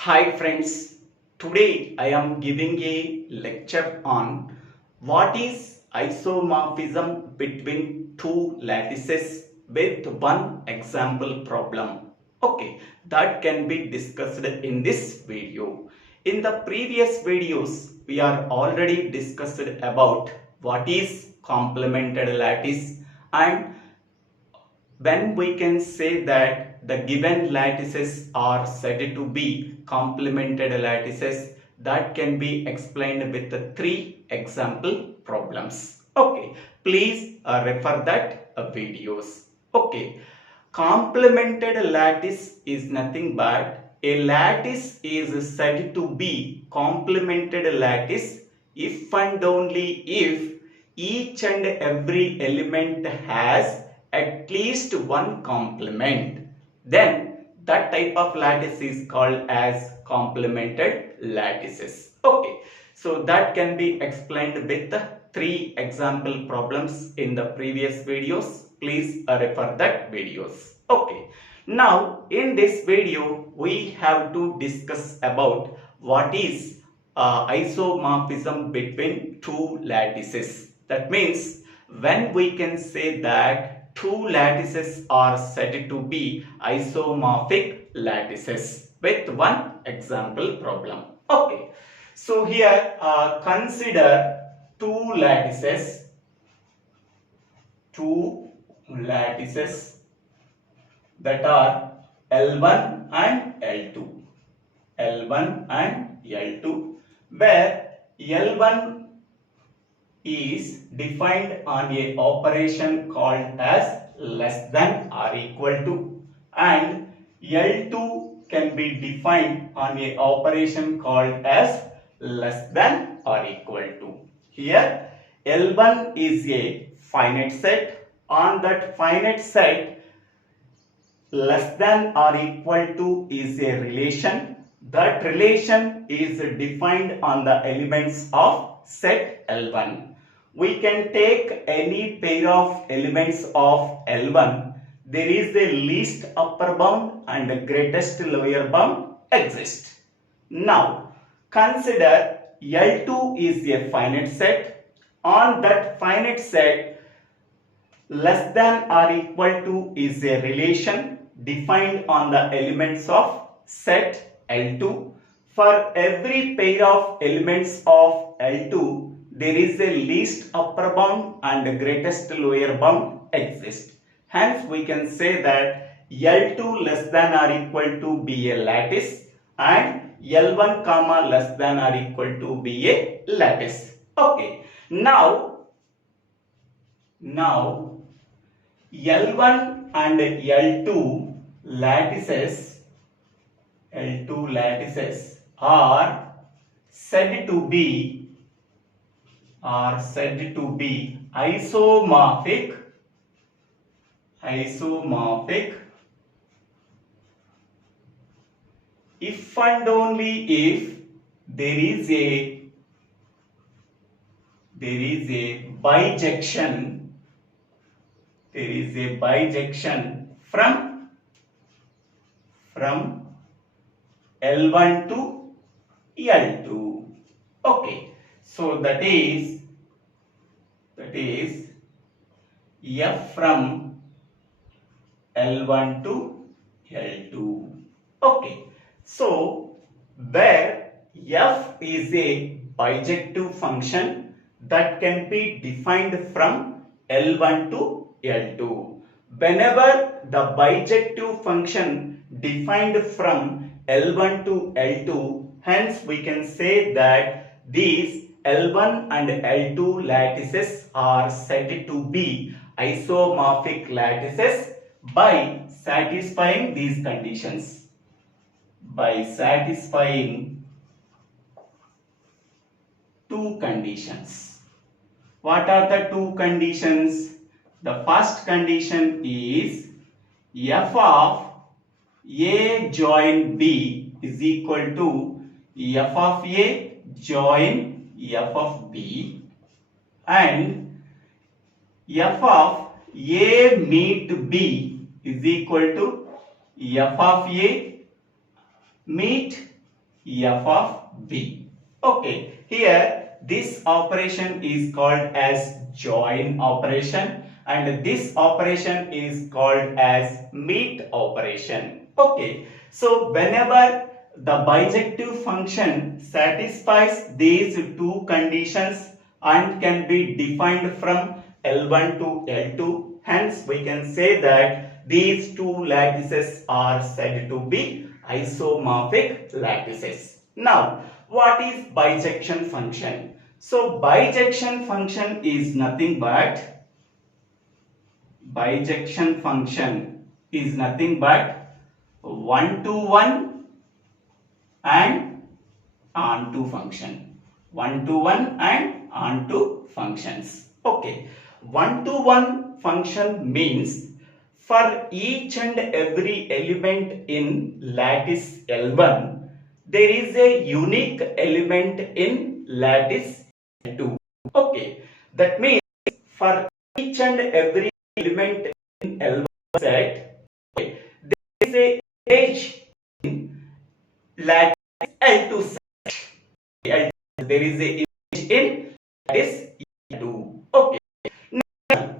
Hi friends, today I am giving a lecture on what is isomorphism between two lattices with one example problem. Okay, that can be discussed in this video. In the previous videos, we are already discussed about what is complemented lattice and when we can say that the given lattices are said to be complemented lattices, that can be explained with the three example problems. Okay, please refer that videos. Okay, complemented lattice is nothing but a lattice is said to be complemented lattice if and only if each and every element has at least one complement, then that type of lattice is called as complemented lattices. Okay, so that can be explained with three example problems in the previous videos. Please refer that videos. Okay, now in this video we have to discuss about what is isomorphism between two lattices. That means when we can say that two lattices are said to be isomorphic lattices with one example problem. Okay, so here consider two lattices that are L1 and L2. L1 and L2, where L1 is defined on a operation called as less than or equal to, and L2 can be defined on a operation called as less than or equal to. Here L1 is a finite set. On that finite set, less than or equal to is a relation. That relation is defined on the elements of set L1. We can take any pair of elements of L1. There is a least upper bound and the greatest lower bound exist. Now consider L2 is a finite set. On that finite set, less than or equal to is a relation defined on the elements of set L2. For every pair of elements of L2, there is a least upper bound and the greatest lower bound exist. Hence, we can say that L2 less than or equal to be a lattice and L1 comma less than or equal to be a lattice. Okay. Now L1 and L2 lattices are said to be isomorphic if and only if there is a bijection from L1 to L2. Okay, so that is F from L1 to L2. Okay, so where F is a bijective function that can be defined from L1 to L2. Whenever the bijective function defined from L1 to L2, hence we can say that these L1 and L2 lattices are said to be isomorphic lattices by satisfying these conditions. By satisfying two conditions. What are the two conditions? The first condition is f of A join B is equal to f of A join f of B, and f of A meet B is equal to f of A meet f of b. Okay, here this operation is called as join operation and this operation is called as meet operation. Okay, so whenever the bijective function satisfies these two conditions and can be defined from L1 to L2, hence we can say that these two lattices are said to be isomorphic lattices. Now, what is bijection function? So, bijection function is nothing but 1-to-1 and onto function. 1-to-1 and onto functions. Okay, 1-to-1 function means for each and every element in lattice L1, there is a unique element in lattice L2. Okay, that means for each and every element in L1 set, okay, there is a image in lattice L2 set. There is a image in lattice L2. Okay. Now,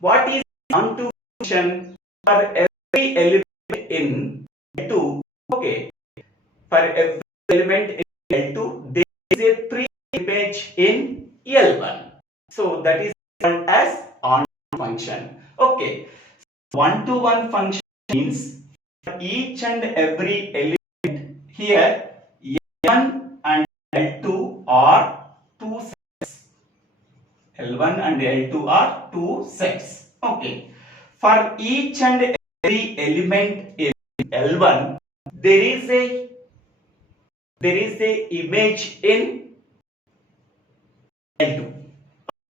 what is onto function for every element in L2? Okay. For every element in L2, there is a pre-image in L1. So that is called as onto function. Okay. 1-to-1 function means for each and every element here L1 and L2 are two sets. L1 and L2 are two sets. Okay. For each and every element in L1, there is a image in L2.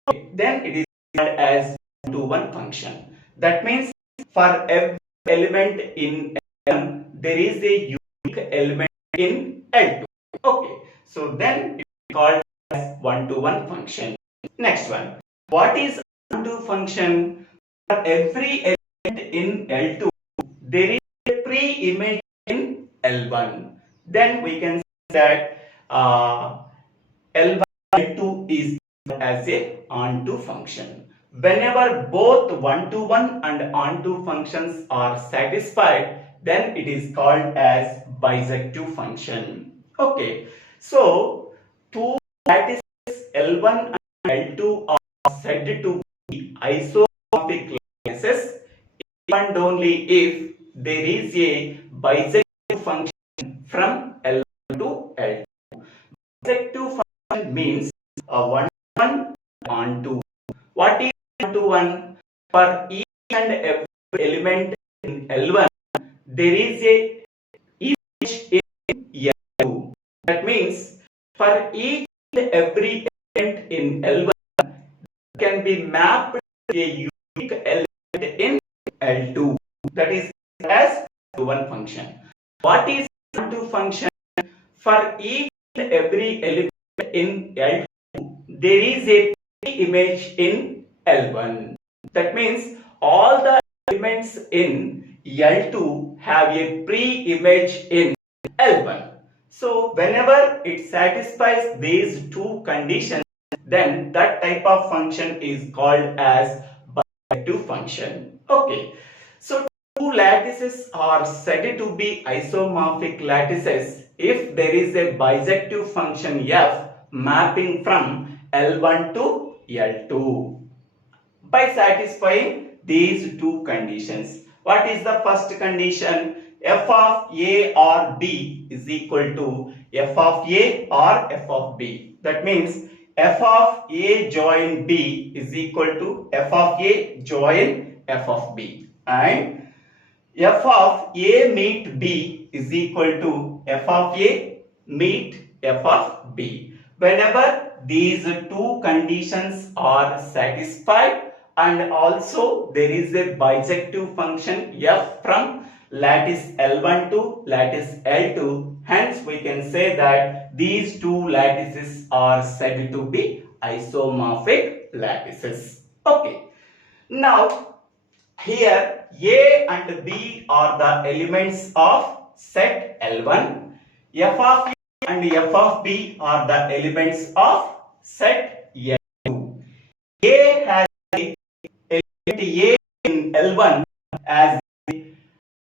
Okay. Then it is called as 1-to-1 function. That means for every element in L1, there is a unique element in L2. Okay, so then it is called as 1-to-1 function. Next one, what is onto function? For every element in L2, there is a pre-image in L1. Then we can say that L1 L2 is as a onto function. Whenever both 1-to-1 and onto functions are satisfied, then it is called as bijective function. Okay, so two lattices L1 and L2 are said to be isomorphic lattices if and only if there is a bijective function from L1 to L2. Bijective function means a 1-to-1 onto. What is 1-to-1? For each and every element in L1, there is a image in L2. That means for each and every element in L1 can be mapped to a unique element in L2. That is as 1 function. What is onto function? For each and every element in L2, there is a image in L1. That means all the elements in L2 have a pre-image in L1. So whenever it satisfies these two conditions, then that type of function is called as bijective function. Okay. So two lattices are said to be isomorphic lattices if there is a bijective function f mapping from L1 to L2 by satisfying these two conditions. What is the first condition? F of A or B is equal to F of A or F of B. That means F of A join B is equal to F of A join F of B, and F of A meet B is equal to F of A meet F of B. Whenever these two conditions are satisfied and also there is a bijective function f from lattice L1 to lattice L2, hence we can say that these two lattices are said to be isomorphic lattices. Okay. Now here A and B are the elements of set L1. F of and f of b are the elements of set L2. A has the element A in L1 as the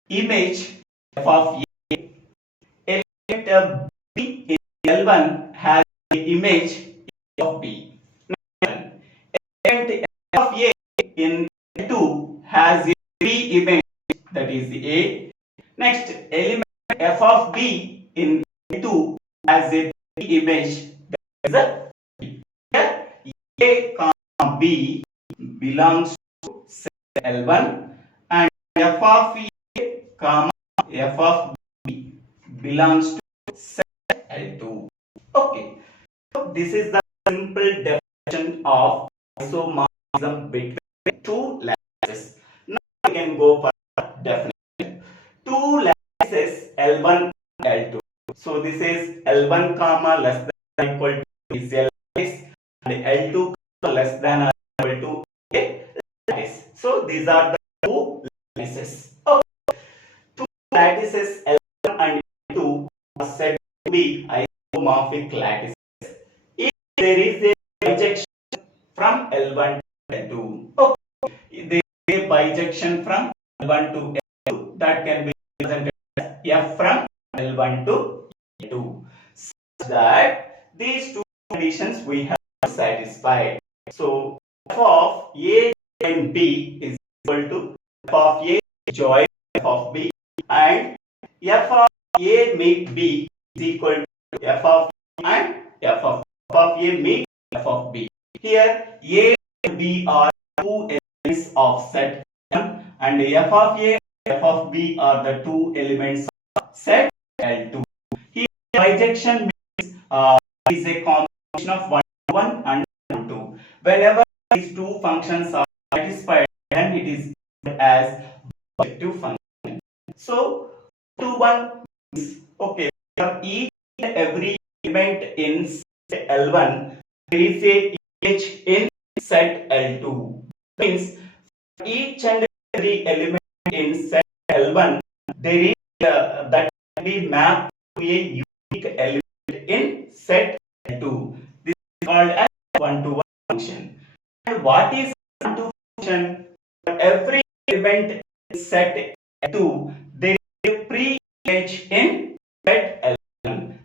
image f of A. Element B in L1 has the image of B. Element f of A in L2 has the B image, that is the A. Next, element f of B in L2 has a B image, that is a B. Here A comma B belongs to set L1 and f of A comma f of B belongs to set L2. Okay, so this is the simple definition of isomorphism between two lattices. Now we can go for definition. Two lattices L1 and L2. So this is L1 comma less than or equal to is a lattice and L2 comma less than or equal to a lattice. So these are the two lattices. Okay. Two lattices L1 and L2 are said to be isomorphic lattices if there is a bijection from L1 to L2. Okay. There is a bijection from L1 to L2 that can be represented as f from L1 to L2, such that these two conditions we have satisfied. So f of A and B is equal to f of A join f of B, and f of A meet B is equal to f of and f of A meet f of B. Here A and B are two elements of set M, and f of A and f of B are the two elements of set L2. Here bijection means is a combination of 1 to 1 and 1 to 2. Whenever these two functions are satisfied, then it is as bijective function. So 2 to 1 means, okay, for each and every element in set L1 there is a image in set L2. Means for each and every element in set L1 there is that can be mapped to a unique element in set L2. This is called as one-to-one function. And what is one-to-one function? For every element in set L2 there is a pre-image in set L1.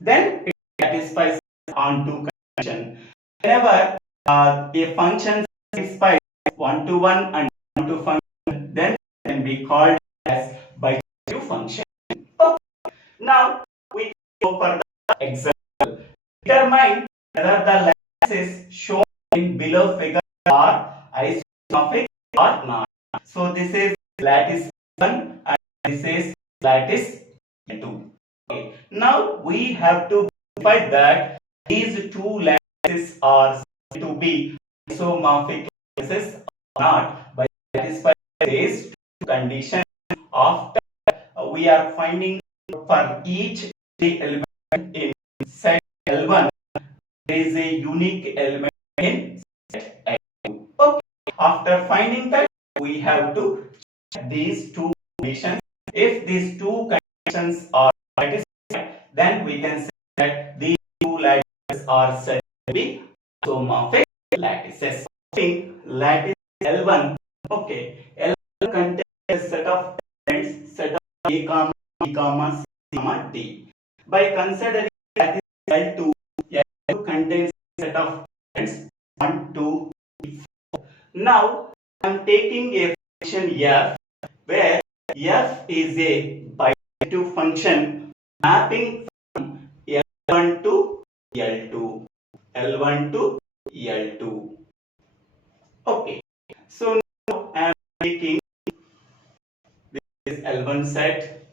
Then it satisfies on-to condition. Whenever a function satisfies one-to-one and one-to function, then it can be called as bijective function. Okay. Now we go for the example. Determine whether the lattices shown in below figure are isomorphic or not. So this is lattice 1 and this is lattice 2. Okay. Now we have to verify that these two lattices are said to be isomorphic lattices or not by satisfying these two conditions. After we are finding for each the element in set L1 there is a unique element in set L2. Okay. After finding that, we have to check these two conditions. If these two conditions are satisfied, then we can say that these two lattices are said to be isomorphic lattices. Lattice L1, okay, L1 contains a set of elements, set of A comma B comma C comma D. By considering lattice L2, L2 contains a set of elements 1, 2, 3, 4. Now I am taking a function f where f is a bijective function mapping from L1 to L2. L1 to L2. Okay. So now I am taking this is L1 set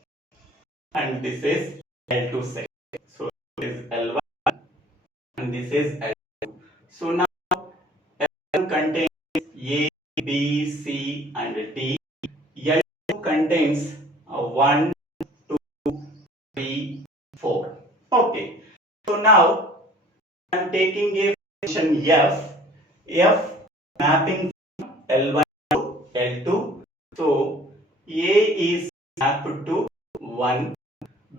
and this is L2 set. So this is L1 and this is L2. So now L1 contains A, B, C and D. L2 contains 1, 2, 3, 4. Okay. So now I am taking a function f mapping from L1 to L2. So A is mapped to 1,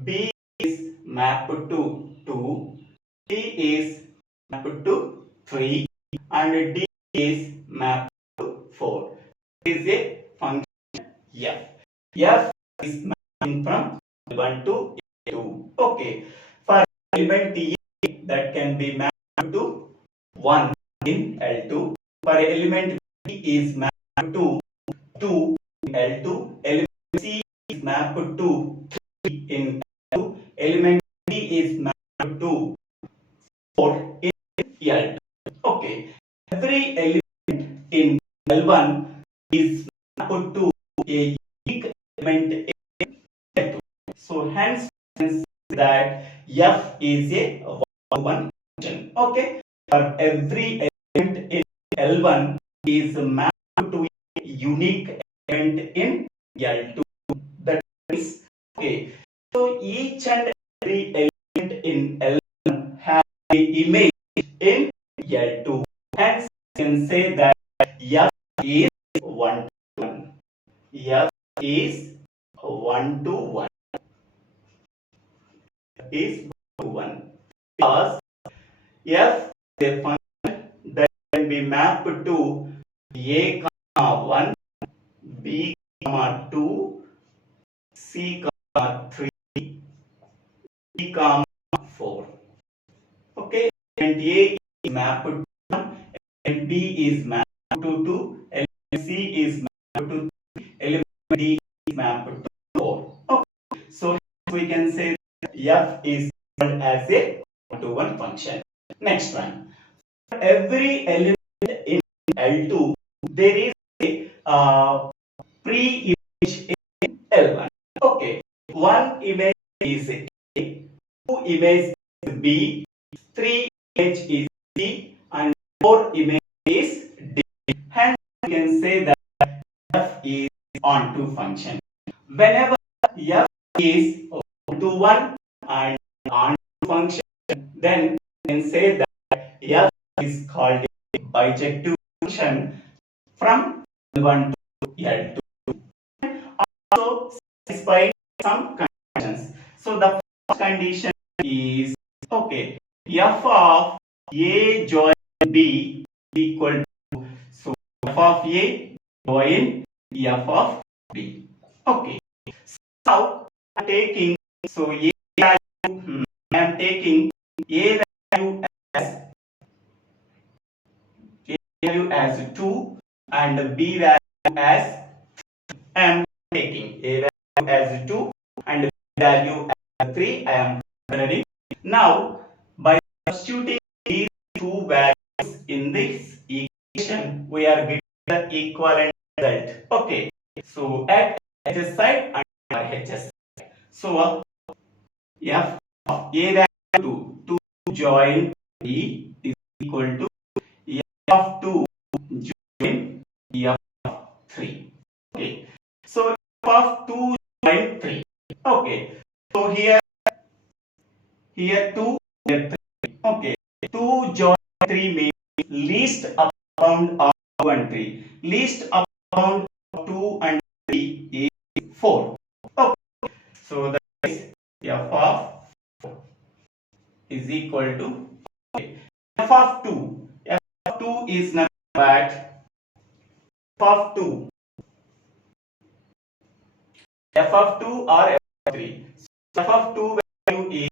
B is mapped mapped to 2, C is mapped to 3, and D is mapped to 4. This is a function f. F is mapping from L1 to L2. Okay. For element A, that can be mapped to 1 in L2. For element B is mapped to 2 in L2. Element C is mapped to 3 in L2. Element D is mapped to 4 in L2. Okay. Every element in L1 is mapped to a unique element in L2. So hence that f is a one function. Okay. For every element in L1 is mapped to a unique element in L2. That is okay. So each and every element in L1 has an image in L2. Hence, you can say that f is 1 to 1. F is 1 to 1. Is 1 to 1. Because f is a function that can be mapped to a comma 1, b comma 2, c comma 3, d comma 4. Okay, element A is mapped to 1, element B is mapped to 2, element C is mapped to 3, element D is mapped to 4. Okay, so we can say that f is called as a 1-to-1 function. Next one. For every element in L2, there is a pre-image in L1. Okay, one image is A, two image is B, three image is C, and four image is D. Hence, we can say that f is onto function. Whenever f is 1-to-1 and onto function, then we can say that f is called a bijective function from L1 to L2. Also satisfying some conditions. So the first condition is okay. F of A join B equal to, so f of A join f of B. Okay. So now I am taking, so A value, I am taking A value as 2 and B value as 3. I am taking A value as 2 and B value as 3. I am considering. Now by substituting these two values in this equation, we are getting the equivalent result. Okay. So at HS side and RHS side. So f of A value 2 join B is equal to f of 2 join f of 3. Okay. So f of 2 join 3. Okay. So here 2, here 3. Okay. 2 join 3 means least upper bound of 2 and 3. Least upper bound of 2 and 3 is 4. Okay. So that is f of 4 is equal to, okay, f of 2. F of 2 is nothing but f of 2. F of 2 or f of 3. So f of 2 value is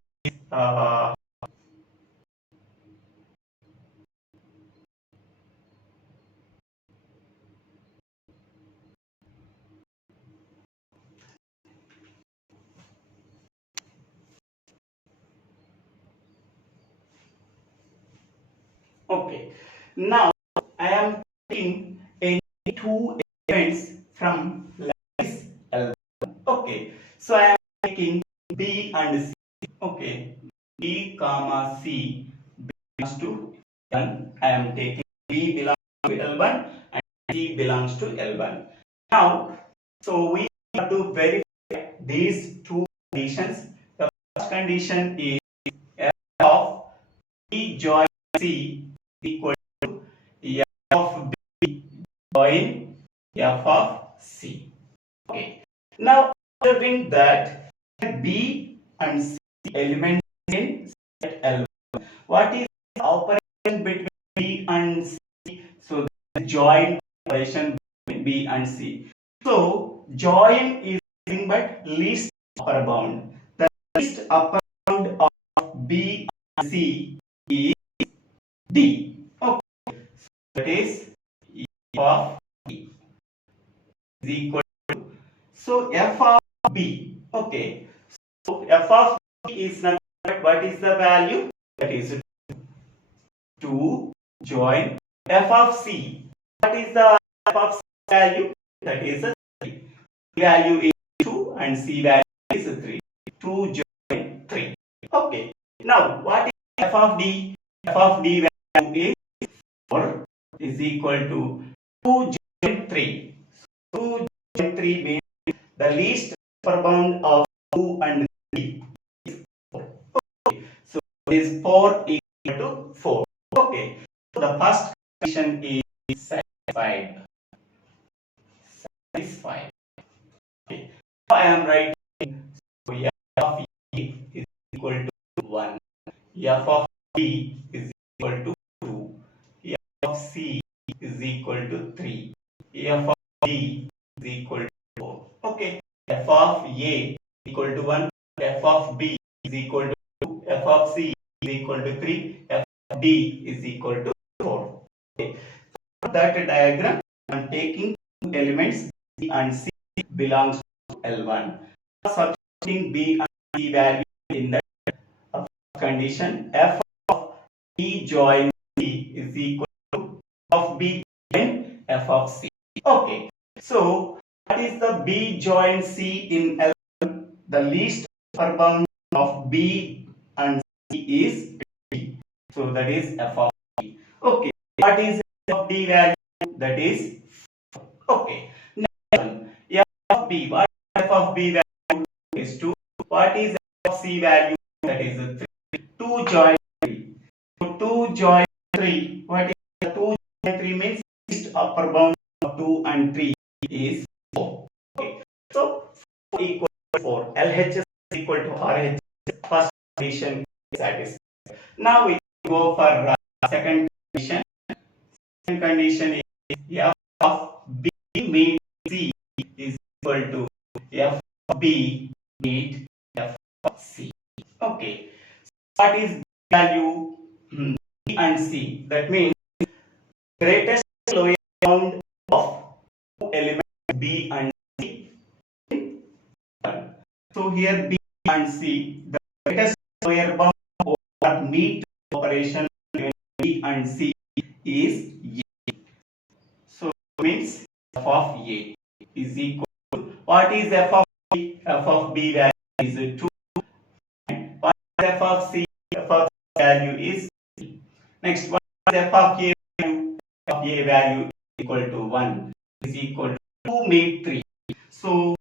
okay. Now I am taking any two elements from lattice L1. Okay. So I am taking B and C. Okay. B comma C belongs to L1. I am taking B belongs to L1 and C belongs to L1. Now, so we have to verify these two conditions. The first condition is f of B join C equal to f of B join f of C. Okay. Now observing that B and C element set L1. What is the operation between B and C? So the joint operation between B and C. So join is nothing but least upper bound. The least upper bound of B and C is D. Okay. So that is f of B is equal to, so f of B. Okay. So f of B is nothing but what is the value? That is 2 join f of C. What is the f of C value? That is 3. Value is 2 and C value is 3. 2 join 3. Okay. Now what is f of D? F of D value is 4 is equal to 2 join 3. So 2 join 3 means the least upper bound of 2 and 3 is 4. Okay. So this 4 equal to 4. Okay. So the first condition is satisfied. Satisfied. Okay. Now I am writing, so f of E is equal to 1. F of B is equal to 2. F of C is equal to 3. F of D is equal to 4. Okay. F of A is equal to 1. F of B is equal to 2. F of C is equal to 3. F of D is equal to 4. Okay. For that diagram, I am taking two elements B and C belongs to L1. Substituting B and C value in the condition, f of B join C is equal to f of B join f of C. Okay. So what is the B join C in L1? The least upper bound of B and C is B. So that is f of B. Okay. What is f of B value? That is 4. Okay. Next one. F of B. What is f of B value? Is 2. What is f of C value? That is 3. 2 join 3. So 2 join 3. What is 2 join 3 means least upper bound of 2 and 3 is 4. Okay. So 4 equal to 4. LHS is equal to RHS. First condition is satisfied. Now we go for second condition. Second condition is f of B meet C is equal to f of B meet f of C. Okay. What is B value? B and C. That means greatest lower bound of two elements B and C. So here B and C, the greatest lower bound or meet operation between B and C is A. So means f of A is equal to, what is f of B? F of B value is 2. And what is f of C? F of C value is 3. Next, what is f of A value? F of A value is equal to 1 is equal to 2 meet 3. So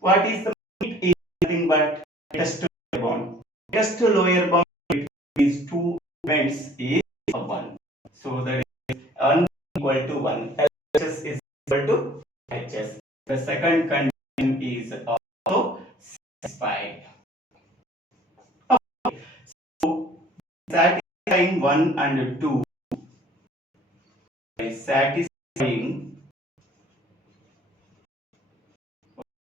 what is the meet is nothing but greatest lower bound. Greatest lower bound between these two elements is 1. So that is 1 equal to 1. LHS is equal to HS. The second condition is also satisfied. Okay. So satisfying 1 and 2 by satisfying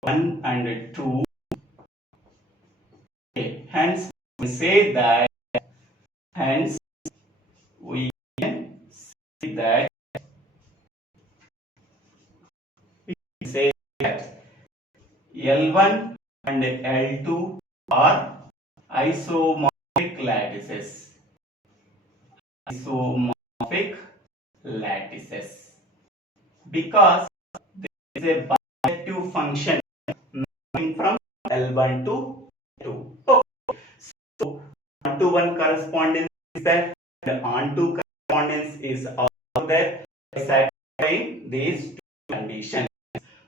1 and 2. Okay. Hence we say that. Hence we can say that. We say that L1 and L2 are isomorphic lattices. Isomorphic lattices. Because there is a bijective function moving from L1 to L2. Okay. So 1 to 1 correspondence is there, the on-to correspondence is also there by satisfying these two conditions.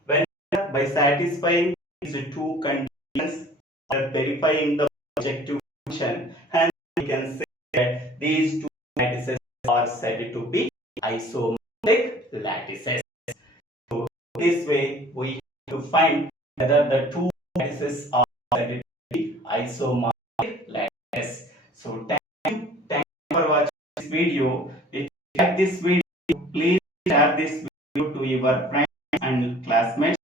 When by satisfying these two conditions or verifying the bijective function, hence we can say that these two lattices are said to be isomorphic lattices. So this way we have to find whether the two lattices are said to be isomorphic lattices. So thank you for watching this video. If you like this video, please share this video to your friends and classmates.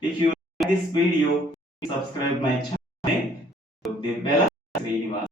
If you like this video, please subscribe my channel. DIVVELA SRINIVASA.